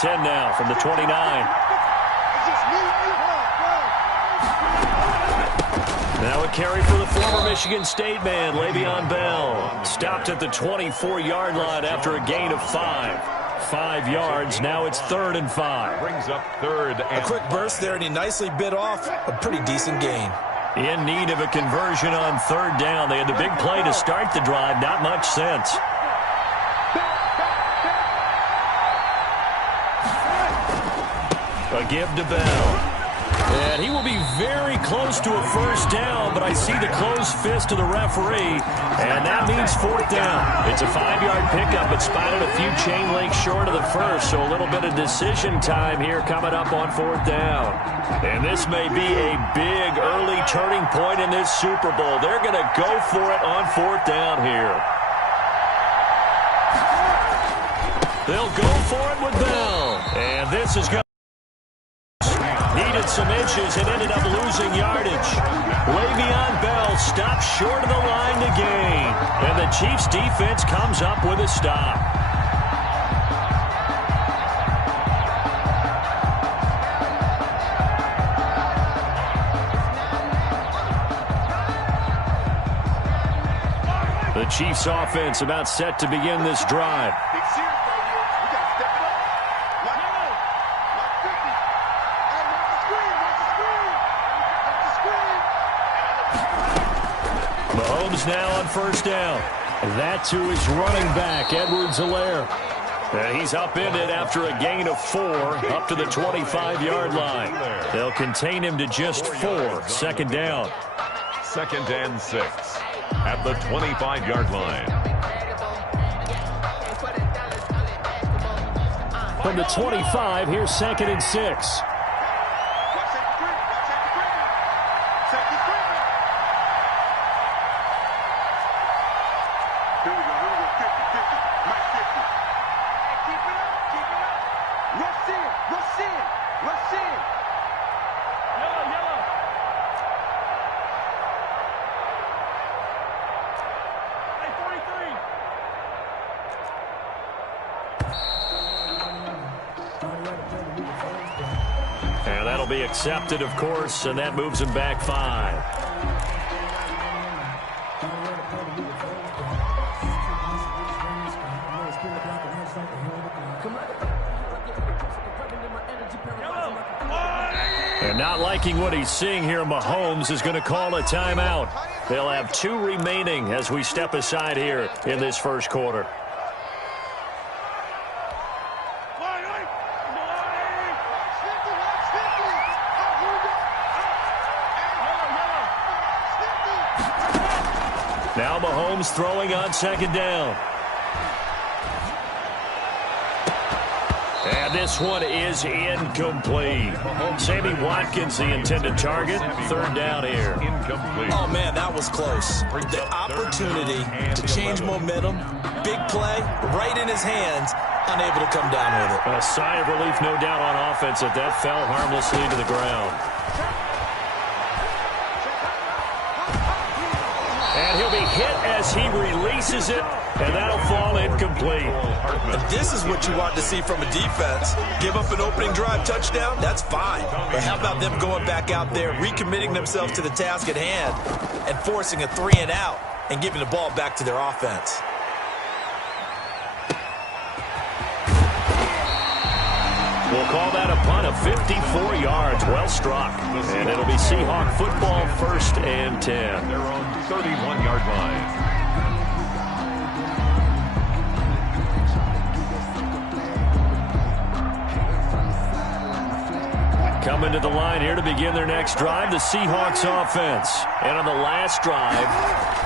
10 now from the 29. Now a carry for the former Michigan State man, Le'Veon Bell. Stopped at the 24-yard line after a gain of 5. 5 yards. Now it's 3rd and 5. Brings up 3rd. A quick burst there, and he nicely bit off a pretty decent gain. In need of a conversion on 3rd down. They had the big play to start the drive. Not much sense. A give to Bell. And he will be very close to a 1st down, but I see the closed fist of the referee, and that means 4th down. It's a 5-yard pickup, but spotted a few chain links short of the 1st, so a little bit of decision time here coming up on 4th down. And this may be a big early turning point in this Super Bowl. They're going to go for it on 4th down here. They'll go for it with Bell, and this is going needed some inches and ended up losing yardage. Le'Veon Bell stopped short of the line to gain. And the Chiefs defense comes up with a stop. The Chiefs offense about set to begin this drive. Mahomes now on 1st down. That's who is running back, Edwards-Helaire. He's upended after a gain of 4 up to the 25-yard line. They'll contain him to just 4. 2nd down. 2nd and 6 at the 25-yard line. From the 25, here's 2nd and 6. And that'll be accepted, of course, and that moves him back 5. And not liking what he's seeing here, Mahomes is going to call a timeout. They'll have 2 remaining as we step aside here in this 1st quarter. Now Mahomes throwing on 2nd down. And this one is incomplete. Sammy Watkins, the intended target. 3rd down here. Incomplete. Oh, man, that was close. The opportunity to change momentum, big play, right in his hands, unable to come down with it. A sigh of relief, no doubt, on offense that fell harmlessly to the ground. And he'll be hit as he releases it, and that'll fall incomplete. And this is what you want to see from a defense. Give up an opening drive touchdown, that's fine. But how about them going back out there, recommitting themselves to the task at hand, and forcing a 3-and-out and giving the ball back to their offense. We'll call that a punt of 54 yards. Well struck. And it'll be Seahawk football, 1st and 10. They're on 31-yard line. Coming to the line here to begin their next drive, the Seahawks offense. And on the last drive,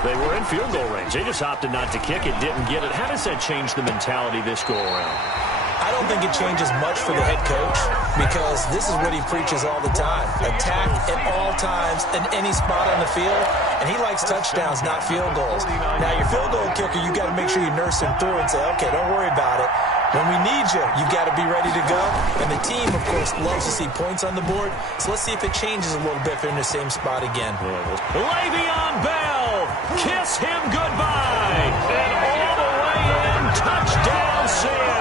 they were in field goal range. They just opted not to kick it, didn't get it. How does that change the mentality this go-around? I don't think it changes much for the head coach because this is what he preaches all the time. Attack at all times in any spot on the field, and he likes touchdowns, not field goals. Now, your field goal kicker, you got to make sure you nurse him through and say, okay, don't worry about it. When we need you, you've got to be ready to go. And the team, of course, loves to see points on the board. So let's see if it changes a little bit if they're in the same spot again. Le'Veon Bell, kiss him goodbye. And all the way in, touchdown Seattle.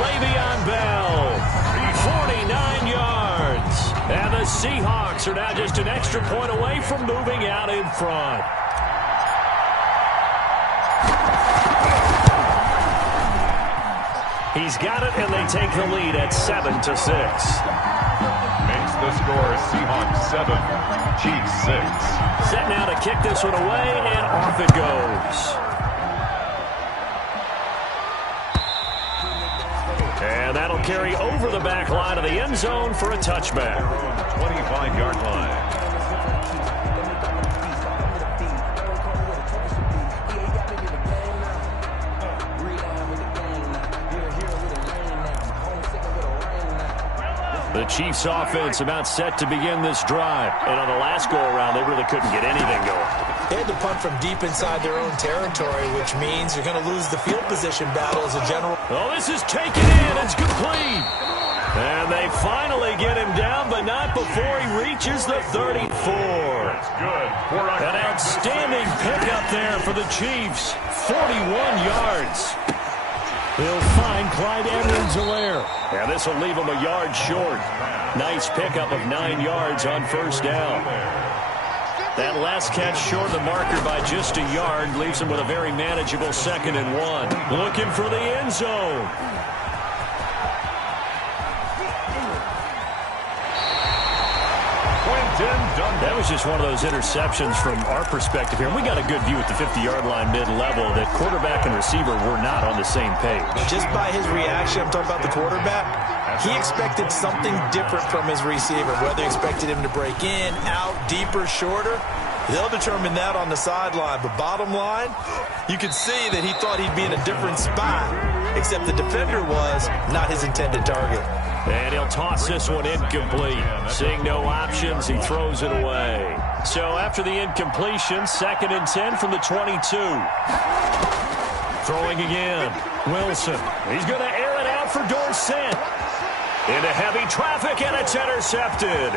Le'Veon bell. 49 yards. And the Seahawks are now just an extra point away from moving out in front. He's got it, and they take the lead at 7-6. Makes the score Seahawks 7, Chiefs 6. Set now to kick this one away, and off it goes. And that'll carry over the back line of the end zone for a touchback. 25-yard line. The Chiefs offense about set to begin this drive. And on the last go-around, they really couldn't get anything going. They had to punt from deep inside their own territory, which means you're going to lose the field position battle as a general. Oh, this is taken in. It's complete. And they finally get him down, but not before he reaches the 34. That's good. An outstanding pickup there for the Chiefs. 41 yards. He'll find Clyde Edwards-Helaire. And this will leave him a yard short. Nice pickup of 9 yards on first down. That last catch short of the marker by just a yard leaves him with a very manageable 2nd and 1. Looking for the end zone. That was just one of those interceptions from our perspective here. We got a good view at the 50-yard line mid-level that quarterback and receiver were not on the same page. Just by his reaction, I'm talking about the quarterback, he expected something different from his receiver. Whether he expected him to break in, out, deeper, shorter, they'll determine that on the sideline. But bottom line, you could see that he thought he'd be in a different spot, except the defender was not his intended target. And he'll toss this one incomplete. Seeing no options, he throws it away. So after the incompletion, 2nd and 10 from the 22. Throwing again. Wilson. He's going to air it out for Dorsett. Into heavy traffic, and it's intercepted.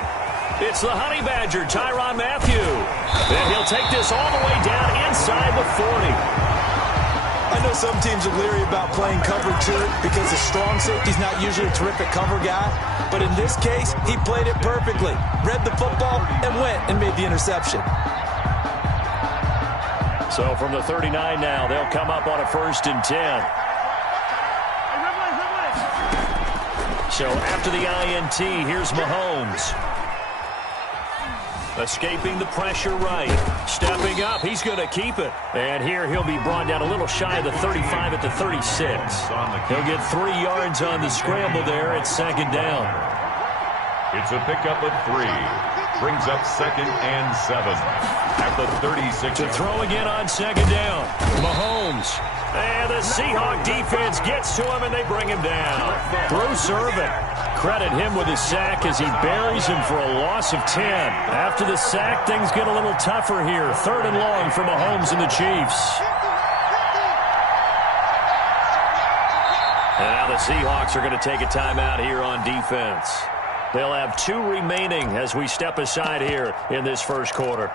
It's the Honey Badger, Tyrann Mathieu. And he'll take this all the way down inside the 40. I know some teams are leery about playing cover 2 because the strong safety's not usually a terrific cover guy. But in this case, he played it perfectly. Read the football and went and made the interception. So from the 39 now, they'll come up on a 1st and 10. So after the INT, here's Mahomes. Escaping the pressure right. Stepping up. He's going to keep it. And here he'll be brought down a little shy of the 35 at the 36. He'll get 3 yards on the scramble there at 2nd down. It's a pickup of 3. Brings up 2nd and 7 at the 36. To throw again on 2nd down. Mahomes. And the Seahawk defense gets to him, and they bring him down. Bruce Irvin. Credit him with his sack as he buries him for a loss of 10. After the sack, things get a little tougher here. 3rd and long for Mahomes and the Chiefs. And now the Seahawks are going to take a timeout here on defense. They'll have 2 remaining as we step aside here in this first quarter.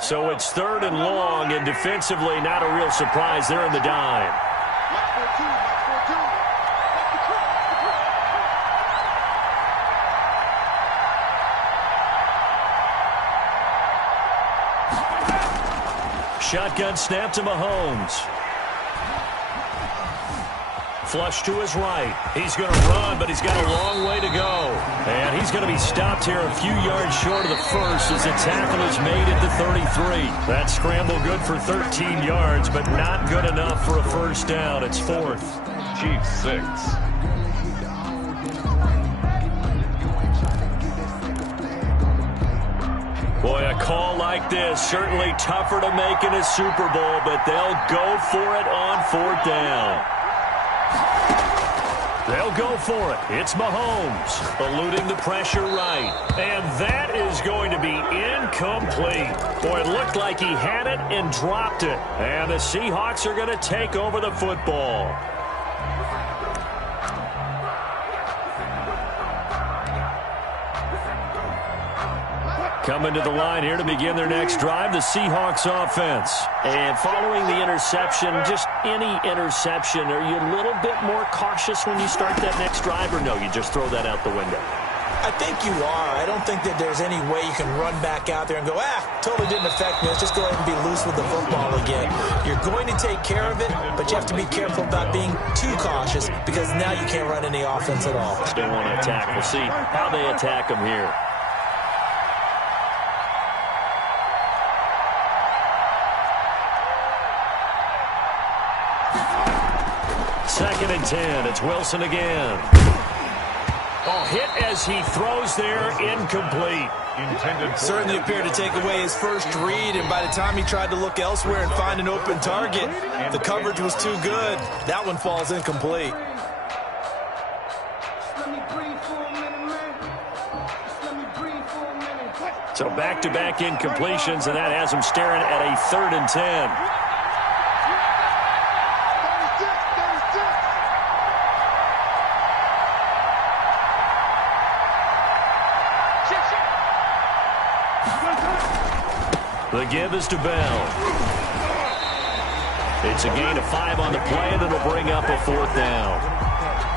So it's 3rd and long, and defensively not a real surprise. They're in the dime. Shotgun snap to Mahomes. Flush to his right. He's going to run, but he's got a long way to go. And he's going to be stopped here a few yards short of the first as the tackle is made at the 33. That scramble good for 13 yards, but not good enough for a first down. It's 4th. Chiefs 6. Boy, a call like this, certainly tougher to make in a Super Bowl, but they'll go for it on 4th down. They'll go for it. It's Mahomes, eluding the pressure right. And that is going to be incomplete. Boy, it looked like he had it and dropped it. And the Seahawks are going to take over the football. Coming to the line here to begin their next drive, the Seahawks offense. And following the interception, just any interception, are you a little bit more cautious when you start that next drive, or no, you just throw that out the window? I think you are. I don't think that there's any way you can run back out there and go, totally didn't affect me. Let's just go ahead and be loose with the football again. You're going to take care of it, but you have to be careful about being too cautious because now you can't run any offense at all. Still want to attack. We'll see how they attack them here. Second and 10. It's Wilson again. Oh, hit as he throws there, incomplete. Certainly appeared to take away his first read, and by the time he tried to look elsewhere and find an open target, the coverage was too good. That one falls incomplete. So back-to-back incompletions, and that has him staring at a 3rd and 10. The give is to Bell. It's a gain of 5 on the play, and it'll bring up a 4th down.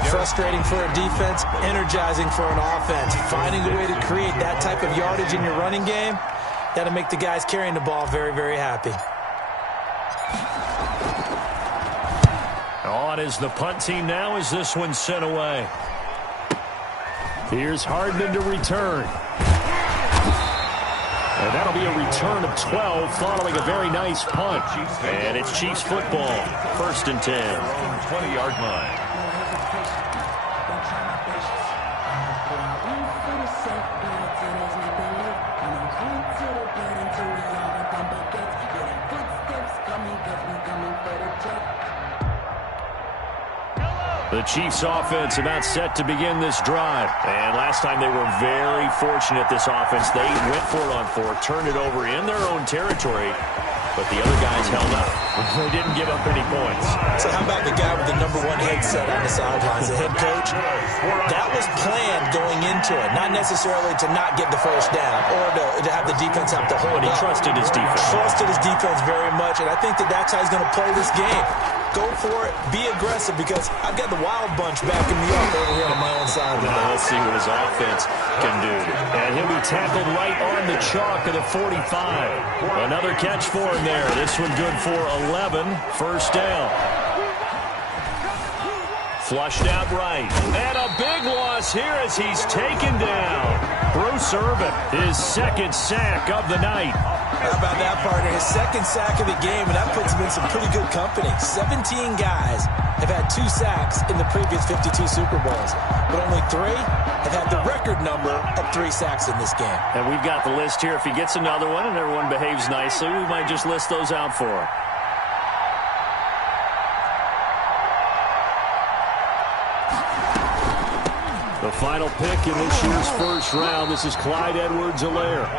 Frustrating for a defense, energizing for an offense. Finding a way to create that type of yardage in your running game, that'll make the guys carrying the ball very, very happy. On is the punt team now as this one's sent away. Here's Hardman to return. And that'll be a return of 12 following a very nice punt. And it's Chiefs football. 1st and 10. 20-yard line. The Chiefs offense about set to begin this drive. And last time they were very fortunate, this offense. They went for it on 4, turned it over in their own territory, but the other guys held up. They didn't give up any points. So how about the guy with the #1 headset on the sidelines, the head coach? That was planned going into it, not necessarily to not get the first down or to have the defense have to hold But he up. trusted his defense. Trusted his defense very much, and I think that that's how he's going to play this game. Go for it, be aggressive, because I've got the wild bunch backing me up over here on my own side. We'll see what his offense can do. And he'll be tackled right on the chalk of the 45. Another catch for him there. This one good for 11. 1st down. Flushed out right. And a big loss here as he's taken down. Bruce Irvin, his 2nd sack of the night. How about that, partner? His 2nd sack of the game, and that puts him in some pretty good company. 17 guys have had 2 sacks in the previous 52 Super Bowls, but only 3 have had the record number of 3 sacks in this game. And we've got the list here. If he gets another one and everyone behaves nicely, we might just list those out for him. The final pick in this year's 1st round, this is Clyde Edwards-Helaire.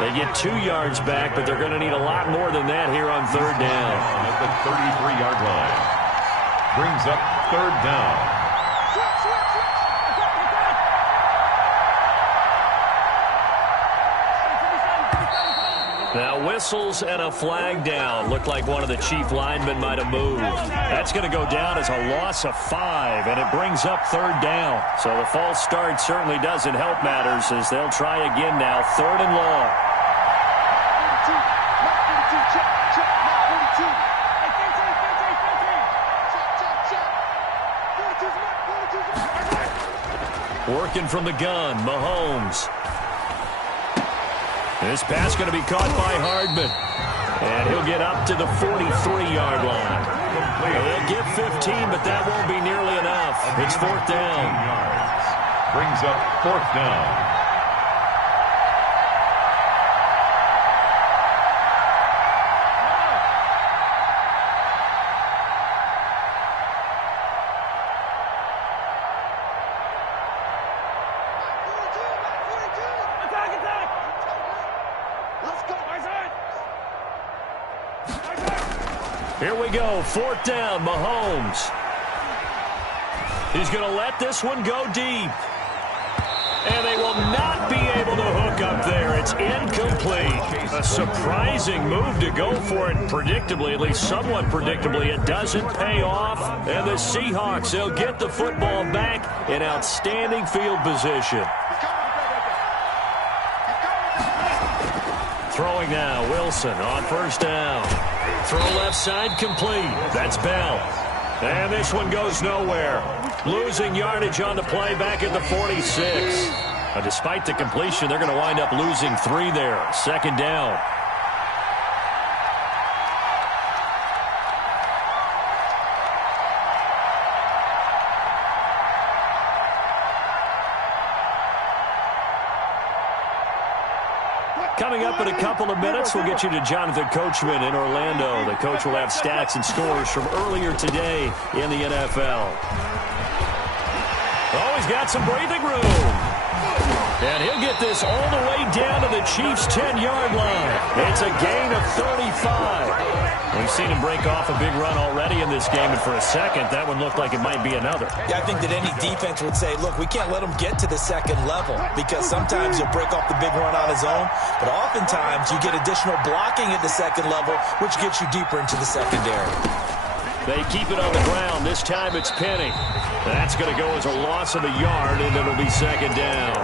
They get 2 yards back, but they're going to need a lot more than that here on 3rd down. At the 33-yard line. Brings up 3rd down. Now whistles and a flag down. Looked like one of the Chief linemen might have moved. That's going to go down as a loss of 5, and it brings up 3rd down. So the false start certainly doesn't help matters as they'll try again now. 3rd and long. Working from the gun, Mahomes. This pass going to be caught by Hardman. And he'll get up to the 43-yard line. They'll get 15, but that won't be nearly enough. It's 4th down. Brings up 4th down. Here we go, 4th down, Mahomes. He's going to let this one go deep. And they will not be able to hook up there. It's incomplete. A surprising move to go for it predictably, at least somewhat predictably. It doesn't pay off. And the Seahawks, they'll get the football back in outstanding field position. Throwing now, Wilson on first down. Throw left side complete. That's Bell. And this one goes nowhere. Losing yardage on the play back at the 46. Despite the completion, they're going to wind up losing 3 there. Second down. Coming up in a couple of minutes, we'll get you to Jonathan Coachman in Orlando. The coach will have stats and scores from earlier today in the NFL. Oh, he's got some breathing room. And he'll get this all the way down to the Chiefs' 10-yard line. It's a gain of 35. We've seen him break off a big run already in this game, and for a second, that one looked like it might be another. Yeah, I think that any defense would say, look, we can't let him get to the second level, because sometimes he'll break off the big run on his own, but oftentimes you get additional blocking at the second level, which gets you deeper into the secondary. They keep it on the ground. This time it's Penny. That's going to go as a loss of a yard, and it'll be second down.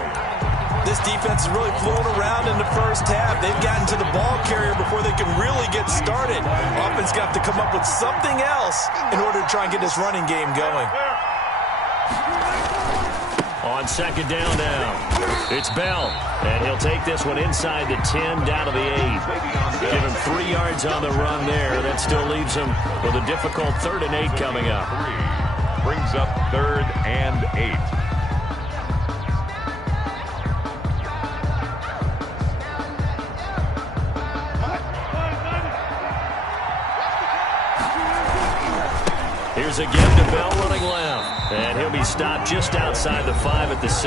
This defense is really flown around in the first half. They've gotten to the ball carrier before they can really get started. Offense got to come up with something else in order to try and get this running game going. On second down now, it's Bell, and he'll take this one inside the 10 down to the 8. Give him 3 yards on the run there. That still leaves him with a difficult 3rd and 8 coming up. Brings up 3rd and 8. Here's again to Bell running left. And he'll be stopped just outside the 5 at the 6.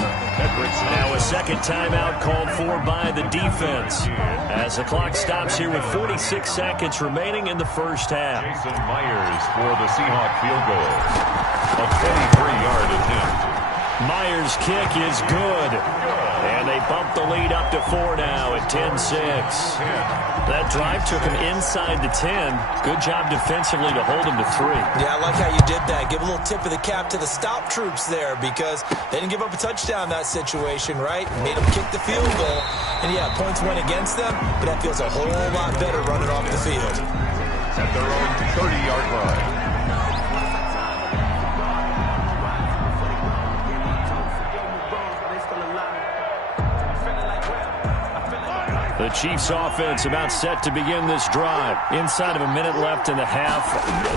Now a second timeout called for by the defense as the clock stops here with 46 seconds remaining in the first half. Jason Myers for the Seahawk field goal. A 23-yard attempt. Myers' kick is good. And they bump the lead up to 4 now at 10-6. That drive took him inside the 10. Good job defensively to hold him to 3. Yeah, I like how you did that. Give a little tip of the cap to the stop troops there because they didn't give up a touchdown in that situation, right? Made them kick the field goal. And, yeah, points went against them, but that feels a whole lot better running off the field. At their own 30-yard line. The Chiefs offense about set to begin this drive. Inside of a minute left in the half.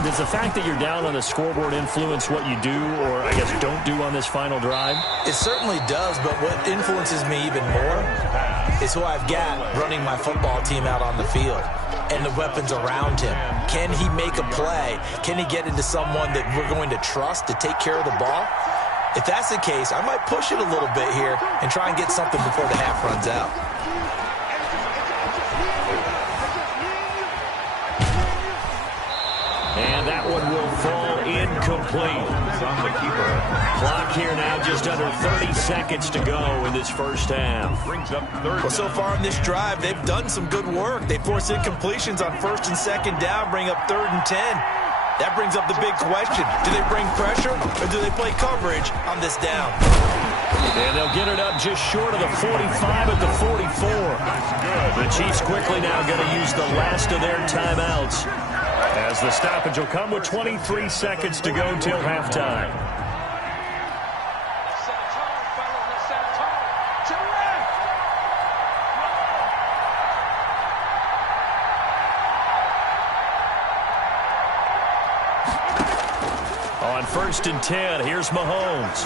Does the fact that you're down on the scoreboard influence what you do or, I guess, don't do on this final drive? It certainly does, but what influences me even more is who I've got running my football team out on the field and the weapons around him. Can he make a play? Can he get into someone that we're going to trust to take care of the ball? If that's the case, I might push it a little bit here and try and get something before the half runs out. And that one will fall incomplete. It's on the keeper. Clock here now, just under 30 seconds to go in this first half. Brings up 3rd. Well, so far in this drive, they've done some good work. They force incompletions on 1st and 2nd down, bring up 3rd and 10. That brings up the big question. Do they bring pressure or do they play coverage on this down? And they'll get it up just short of the 45 at the 44. The Chiefs quickly now going to use the last of their timeouts as the stoppage will come with 23 seconds to go till halftime. On 1st and 10, here's Mahomes.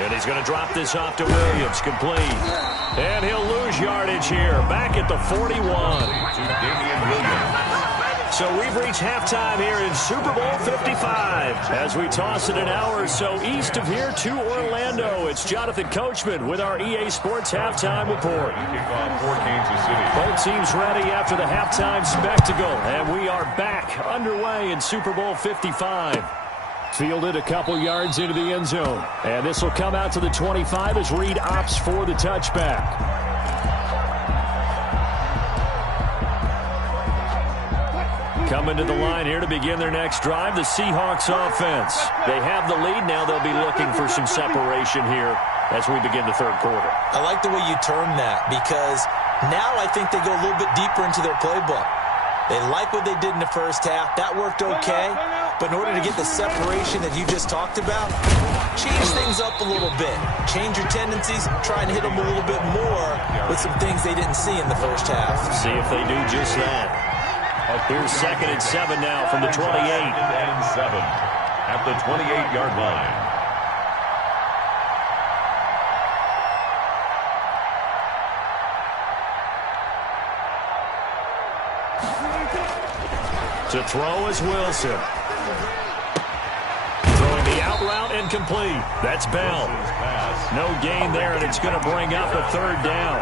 And he's going to drop this off to Williams, complete. And he'll lose yardage here, back at the 41. To Damian Williams. So we've reached halftime here in Super Bowl 55. As we toss it an hour or so east of here to Orlando, it's Jonathan Coachman with our EA Sports Halftime Report. Kickoff for Kansas City. Both teams ready after the halftime spectacle, and we are back underway in Super Bowl 55. Fielded a couple yards into the end zone. And this will come out to the 25 as Reed opts for the touchback. Coming to the line here to begin their next drive, the Seahawks offense. They have the lead. Now they'll be looking for some separation here as we begin the third quarter. I like the way you term that because now I think they go a little bit deeper into their playbook. They like what they did in the first half. That worked okay. But in order to get the separation that you just talked about, change things up a little bit. Change your tendencies. Try and hit them a little bit more with some things they didn't see in the first half. See if they do just that. Here's 2nd and 7 now from the 28. 2nd and 7 at the 28-yard line. To throw is Wilson. Throwing the out route incomplete. That's Bell. No gain there, and it's going to bring up a 3rd down.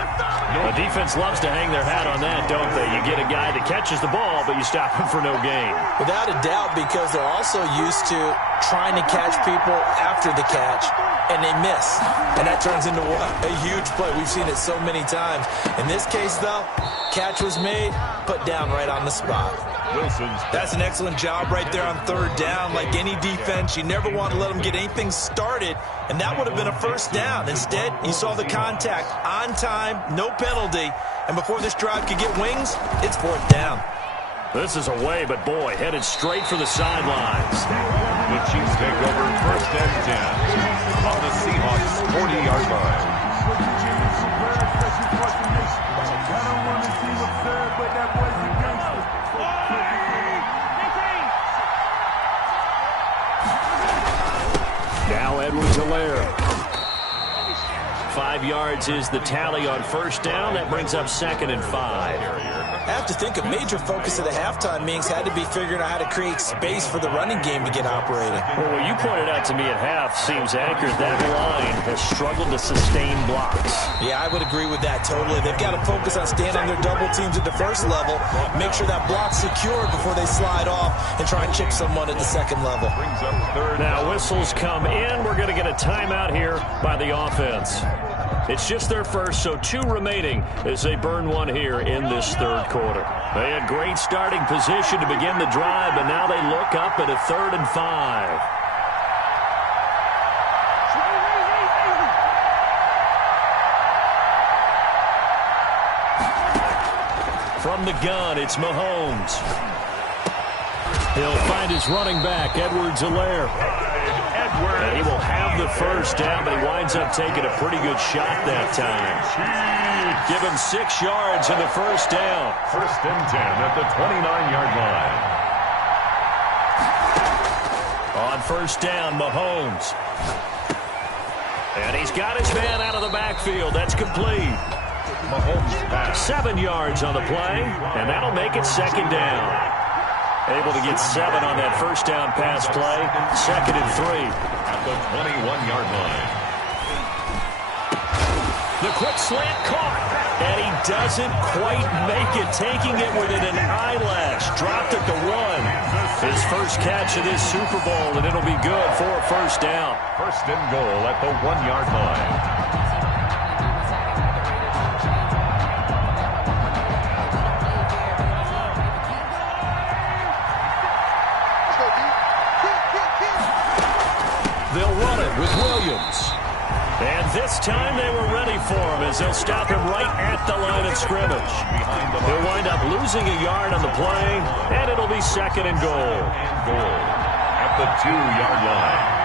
The defense loves to hang their hat on that, don't they? You get a guy that catches the ball, but you stop him for no gain. Without a doubt, because they're also used to trying to catch people after the catch, and they miss. And that turns into what? A huge play. We've seen it so many times. In this case, though, catch was made, put down right on the spot. That's an excellent job right there on 3rd down. Like any defense, you never want to let them get anything started, and that would have been a 1st down. Instead, you saw the contact on time, no penalty, and before this drive could get wings, it's 4th down. This is away, but boy, headed straight for the sidelines. The Chiefs take over 1st and 10 on the Seahawks 40-yard line. Now Edwards-Helaire. 5 yards is the tally on 1st down. That brings up 2nd and 5. I have to think a major focus of the halftime meetings had to be figuring out how to create space for the running game to get operating. Well, what you pointed out to me at half seems accurate. That line has struggled to sustain blocks. Yeah, I would agree with that totally. They've got to focus on staying on their double teams at the 1st level, make sure that block's secured before they slide off and try and chip someone at the 2nd level. Now whistles come in. We're going to get a timeout here by the offense. It's just their first, so 2 remaining as they burn one here in this 3rd quarter. They had great starting position to begin the drive, but now they look up at a 3rd and 5. From the gun, it's Mahomes. He'll find his running back, Edwards-Helaire. And he will have the 1st down, but he winds up taking a pretty good shot that time. Give him 6 yards in the 1st down. 1st and 10 at the 29-yard line. On 1st down, Mahomes. And he's got his man out of the backfield. That's complete. Mahomes pass. 7 yards on the play, and that'll make it 2nd down. Able to get 7 on that 1st down pass play. 2nd and 3. At the 21-yard line. The quick slant caught. And he doesn't quite make it. Taking it within an eyelash. Dropped at the 1. His first catch of this Super Bowl, and it'll be good for a 1st down. 1st and goal at the 1-yard line. They'll run it with Williams. And this time they were ready for him as they'll stop him right at the line of scrimmage. He'll wind up losing a yard on the play, and it'll be 2nd and goal. At the 2-yard line.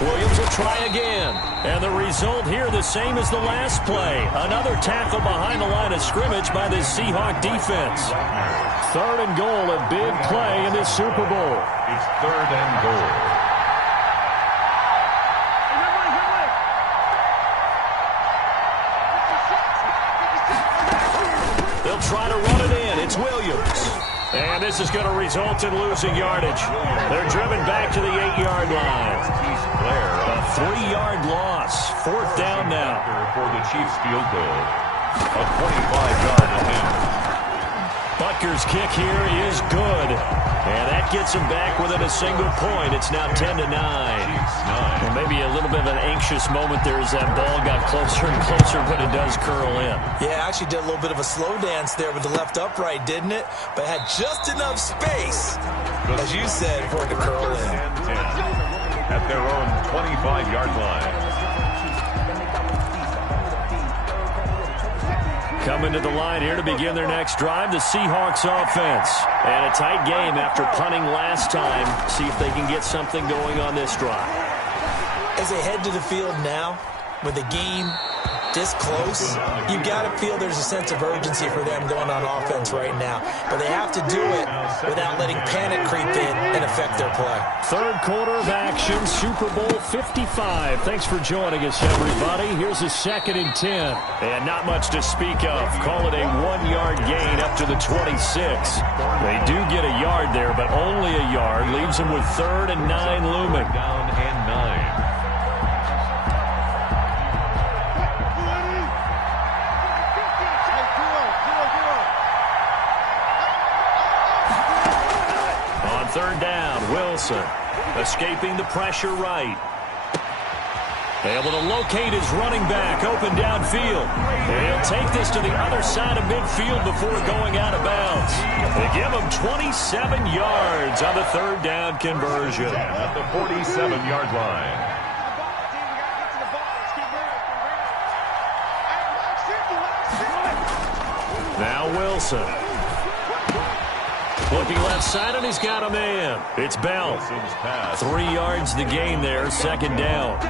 Williams will try again. And the result here the same as the last play. Another tackle behind the line of scrimmage by the Seahawk defense. 3rd and goal, a big play in this Super Bowl. It's 3rd and goal. They'll try to run it in. It's Williams. And this is going to result in losing yardage. They're driven back to the 8-yard line. A 3-yard loss. 4th down now. For the Chiefs field goal. A 25-yard attempt. Butker's kick here is good. And that gets him back within a single point. It's now 10-9. And maybe a little bit of an anxious moment there as that ball got closer and closer, but it does curl in. Yeah, actually did a little bit of a slow dance there with the left upright, didn't it? But had just enough space, as you said, for it to curl in. At their own 25-yard line. Coming to the line here to begin their next drive, the Seahawks offense. And a tight game after punting last time. See if they can get something going on this drive. As they head to the field now, with the game this close, you got to feel there's a sense of urgency for them going on offense right now. But they have to do it without letting panic creep in and affect their play. Third quarter of action, Super Bowl 55. Thanks for joining us, everybody. Here's a 2nd and 10. And not much to speak of. Call it a 1-yard gain up to the 26. They do get a yard there, but only a yard. Leaves them with 3rd and 9 looming. Down and 9. Third down, Wilson escaping the pressure right. Able to locate his running back open downfield. He'll take this to the other side of midfield before going out of bounds. They give him 27 yards on the 3rd down conversion. At the 47-yard line. Now Wilson. Looking left side, and he's got a man. It's Bell. 3 yards the gain there, 2nd down.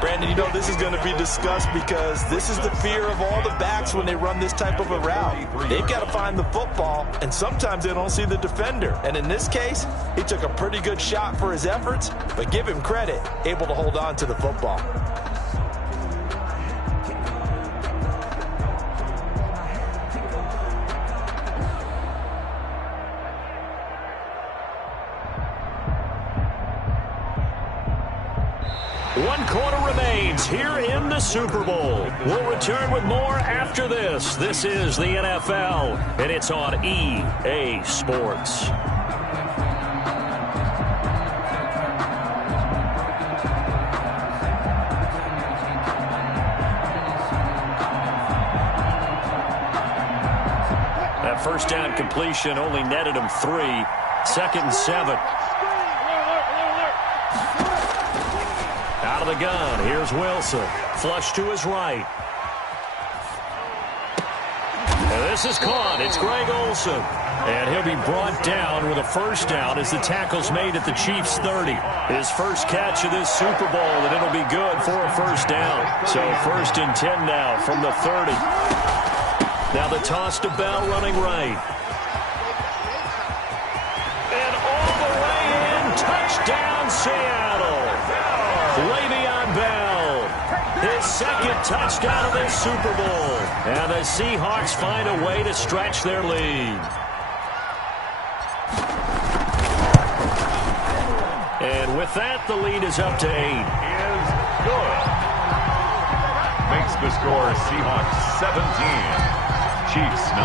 Brandon, you know this is going to be discussed because this is the fear of all the backs when they run this type of a route. They've got to find the football, and sometimes they don't see the defender. And in this case, he took a pretty good shot for his efforts, but give him credit, able to hold on to the football. One quarter remains here in the Super Bowl. We'll return with more after this. This is the NFL, and it's on EA Sports. That first down completion only netted him 3. 2nd and 7. Out of the gun, here's Wilson. Flush to his right. And this is caught. It's Greg Olsen. And he'll be brought down with a first down as the tackle's made at the Chiefs' 30. His first catch of this Super Bowl, and it'll be good for a first down. So 1st and 10 now from the 30. Now the toss to Bell running right. And all the way in, touchdown Seattle. Le'Veon Bell, his 2nd touchdown of this Super Bowl. And the Seahawks find a way to stretch their lead. And with that, the lead is up to 8. Is good. Makes the score Seahawks 17, Chiefs 9.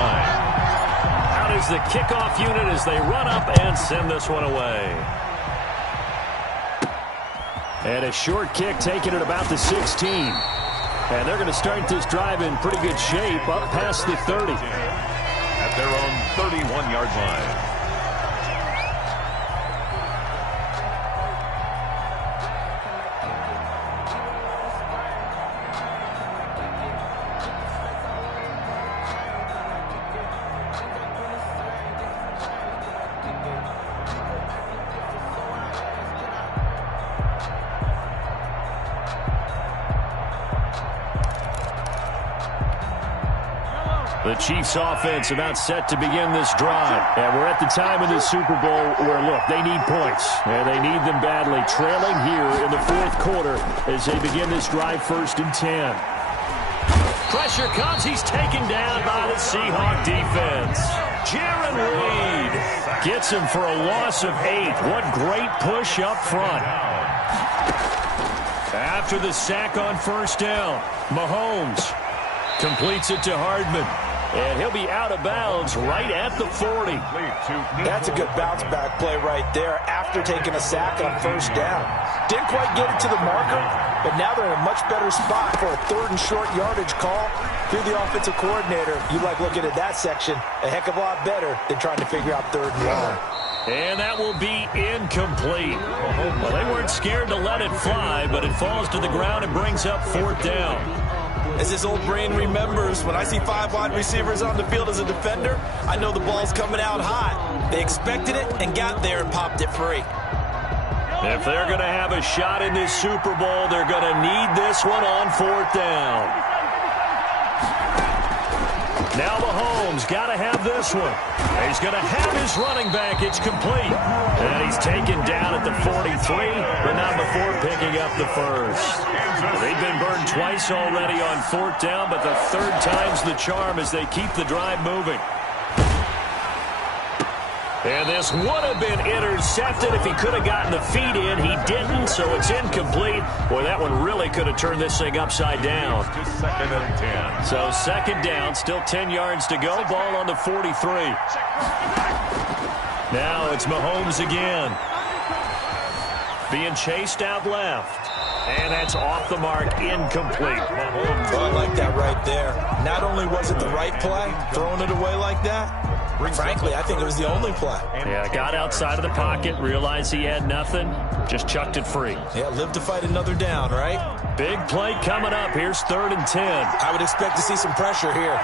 Out is the kickoff unit as they run up and send this one away. And a short kick taken at about the 16. And they're going to start this drive in pretty good shape up past the 30. At their own 31-yard line. The Chiefs offense about set to begin this drive. And we're at the time of the Super Bowl where, look, they need points. And they need them badly. Trailing here in the 4th quarter as they begin this drive 1st and 10. Pressure comes. He's taken down by the Seahawk defense. Jaron Reed gets him for a loss of 8. What great push up front. After the sack on 1st down, Mahomes completes it to Hardman. And he'll be out of bounds right at the 40. That's a good bounce-back play right there after taking a sack on first down. Didn't quite get it to the marker, but now they're in a much better spot for a 3rd and short yardage call. If you're the offensive coordinator, you like looking at that section a heck of a lot better than trying to figure out 3rd and long. And that will be incomplete. Well, they weren't scared to let it fly, but it falls to the ground and brings up 4th down. As his old brain remembers, when I see 5 wide receivers on the field as a defender, I know the ball's coming out hot. They expected it and got there and popped it free. If they're going to have a shot in this Super Bowl, they're going to need this one on 4th down. Now Mahomes got to have this one. He's going to have his running back. It's complete. And he's taken down at the 43, but not before picking up the first. They've been burned twice already on 4th down, but the 3rd time's the charm as they keep the drive moving. And this would have been intercepted if he could have gotten the feet in. He didn't, so it's incomplete. Boy, that one really could have turned this thing upside down. 2nd and 10. So 2nd down, still 10 yards to go. Ball on the 43. Now it's Mahomes again. Being chased out left. And that's off the mark, incomplete. Mahomes. Oh, I like that right there. Not only was it the right play, throwing it away like that, frankly, I think it was the only play. Yeah, got outside of the pocket, realized he had nothing, just chucked it free. Yeah, live to fight another down, right? Big play coming up. Here's 3rd and 10. I would expect to see some pressure here.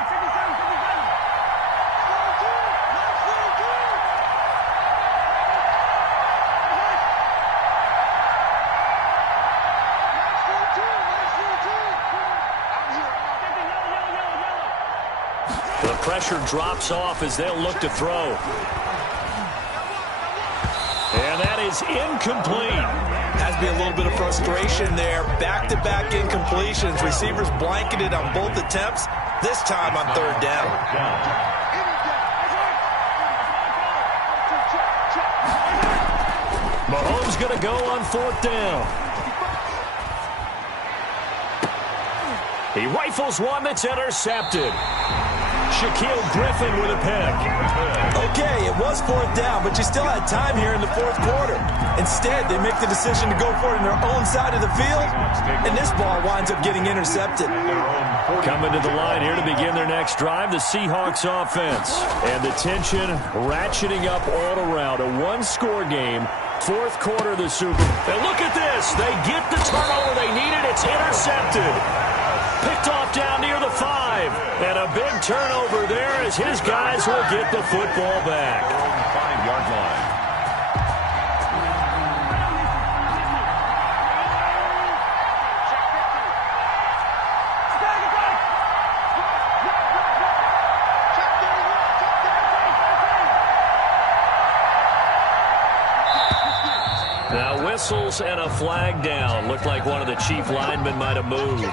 The pressure drops off as they'll look to throw. And that is incomplete. Has to be a little bit of frustration there. Back-to-back incompletions. Receivers blanketed on both attempts, this time on 3rd down. Mahomes going to go on 4th down. He rifles one that's intercepted. Shaquille Griffin with a pick. Okay, it was 4th down, but you still had time here in the 4th quarter. Instead, they make the decision to go for it on their own side of the field, and this ball winds up getting intercepted. Coming to the line here to begin their next drive, the Seahawks offense. And the tension ratcheting up all around. A 1-score game, 4th quarter of the Super Bowl. And look at this. They get the turnover they needed. It's intercepted. Picked off down near the 5. And a big turnover there as his guys will get the football back. 5-yard line. Now whistles and a flag down. Looked like one of the chief linemen might have moved.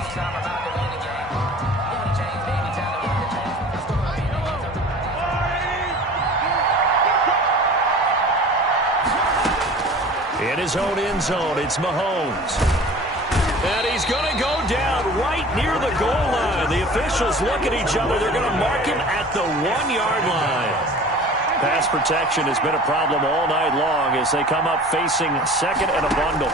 In his own end zone, it's Mahomes. And he's going to go down right near the goal line. The officials look at each other. They're going to mark him at the 1-yard line. Pass protection has been a problem all night long as they come up facing 2nd and a bundle.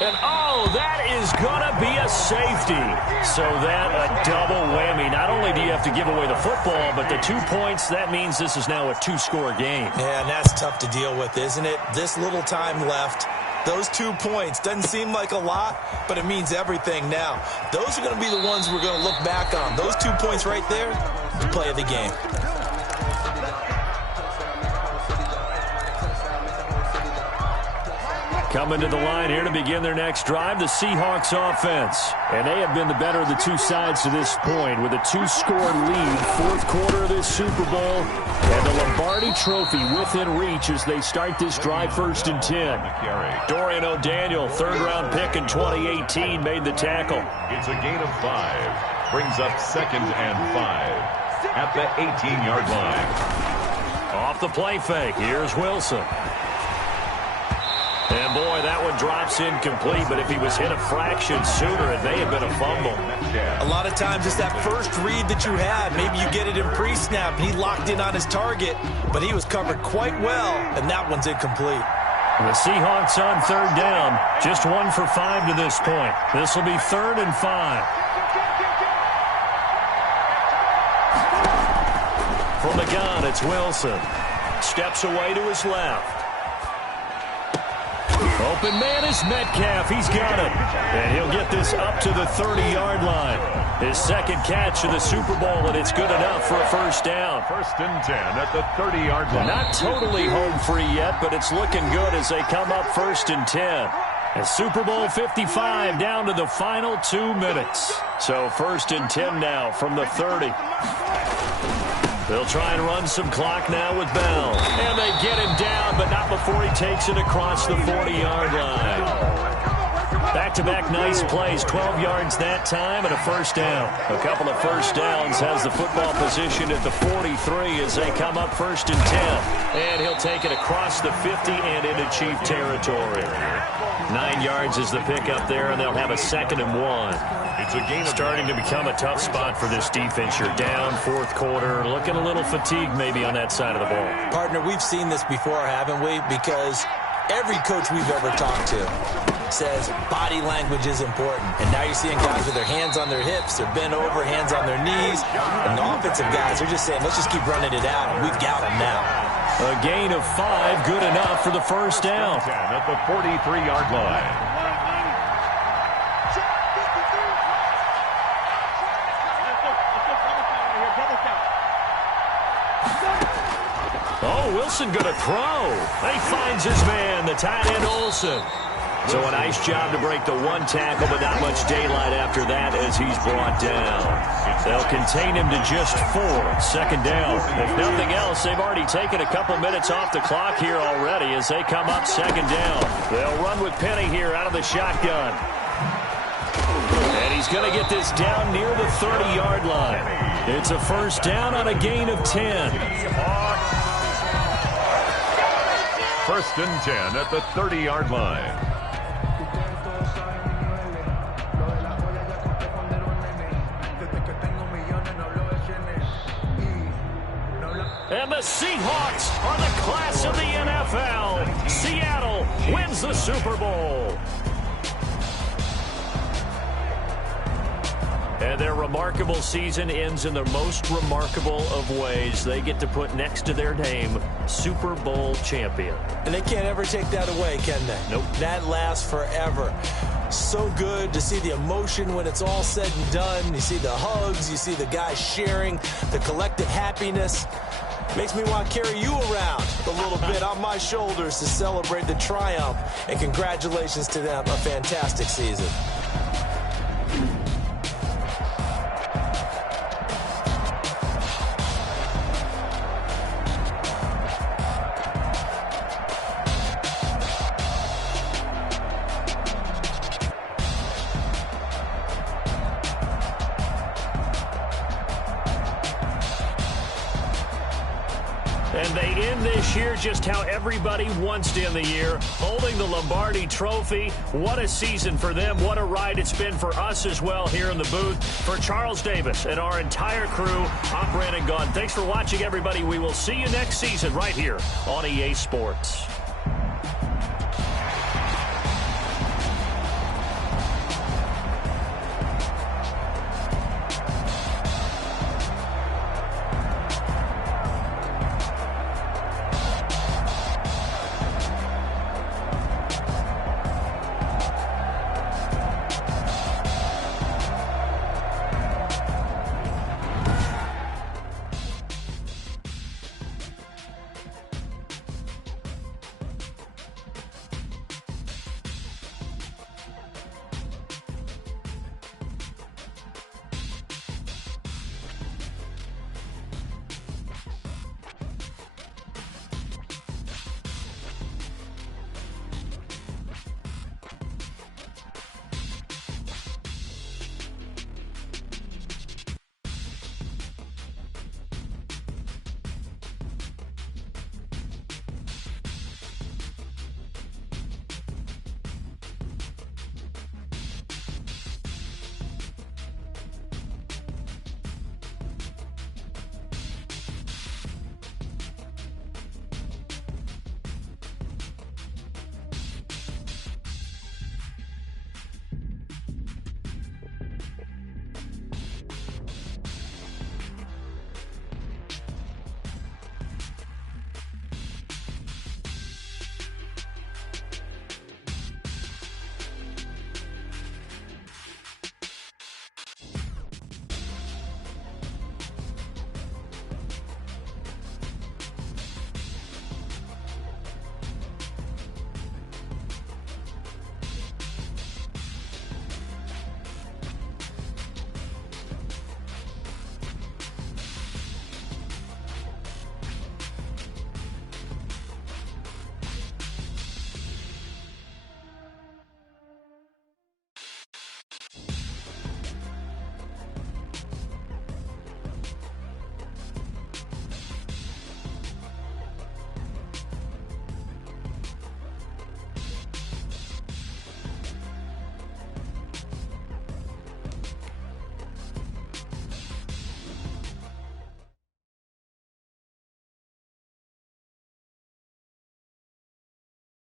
And, oh, that is going to be a safety. So that a double whammy. Not only do you have to give away the football, but the 2 points, that means this is now a 2-score game. Yeah, and that's tough to deal with, isn't it? This little time left. Those 2 points doesn't seem like a lot, but it means everything now. Those are going to be the ones we're going to look back on. Those 2 points right there, the play of the game. Coming to the line here to begin their next drive, the Seahawks offense. And they have been the better of the two sides to this point with a 2-score lead, 4th quarter of this Super Bowl, and the Lombardi Trophy within reach as they start this drive 1st and 10. Dorian O'Daniel, 3rd-round pick in 2018, made the tackle. It's a gain of 5. Brings up 2nd and 5 at the 18-yard line. Off the play fake, here's Wilson. And, boy, that one drops incomplete, but if he was hit a fraction sooner, it may have been a fumble. A lot of times it's that first read that you have. Maybe you get it in pre-snap, and he locked in on his target, but he was covered quite well, and that one's incomplete. The Seahawks on third down, just 1 for 5 to this point. This will be 3rd and 5. From the gun, it's Wilson. Steps away to his left. Open man is Metcalf. He's got it. And he'll get this up to the 30-yard line. His second catch of the Super Bowl, and it's good enough for a first down. 1st and 10 at the 30-yard line. Not totally home free yet, but it's looking good as they come up 1st and 10. And Super Bowl 55 down to the final 2 minutes. So 1st and 10 now from the 30. They'll try and run some clock now with Bell. And they get him down, but not before he takes it across the 40-yard line. Back-to-back nice plays, 12 yards that time and a first down. A couple of first downs has the football position at the 43 as they come up 1st and 10. And he'll take it across the 50 and into Chief territory. 9 yards is the pickup there, and they'll have a 2nd and 1. It's a game starting to become a tough spot for this defense. You're down 4th quarter, looking a little fatigued maybe on that side of the ball. Partner, we've seen this before, haven't we? Because every coach we've ever talked to says body language is important. And now you're seeing guys with their hands on their hips, they're bent over, hands on their knees. And the offensive guys are just saying, let's just keep running it out, and we've got them now. A gain of 5, good enough for the first down. At the 43-yard line. Oh, Wilson going to throw. He finds his man, the tight end Olsen. So a nice job to break the 1 tackle, but not much daylight after that as he's brought down. They'll contain him to just 4. 2nd down. If nothing else, they've already taken a couple minutes off the clock here already as they come up 2nd down. They'll run with Penny here out of the shotgun. And he's going to get this down near the 30-yard line. It's a first down on a gain of 10. 1st and 10 at the 30-yard line. And the Seahawks are the class of the NFL. Seattle wins the Super Bowl. And their remarkable season ends in the most remarkable of ways. They get to put next to their name, Super Bowl champion. And they can't ever take that away, can they? Nope. That lasts forever. So good to see the emotion when it's all said and done. You see the hugs, you see the guys sharing, the collective happiness. Makes me want to carry you around a little bit on my shoulders to celebrate the triumph. And congratulations to them, a fantastic season. And they end this year just how everybody wants to end the year, holding the Lombardi Trophy. What a season for them. What a ride it's been for us as well here in the booth. For Charles Davis and our entire crew, I'm Brandon Gunn. Thanks for watching, everybody. We will see you next season right here on EA Sports.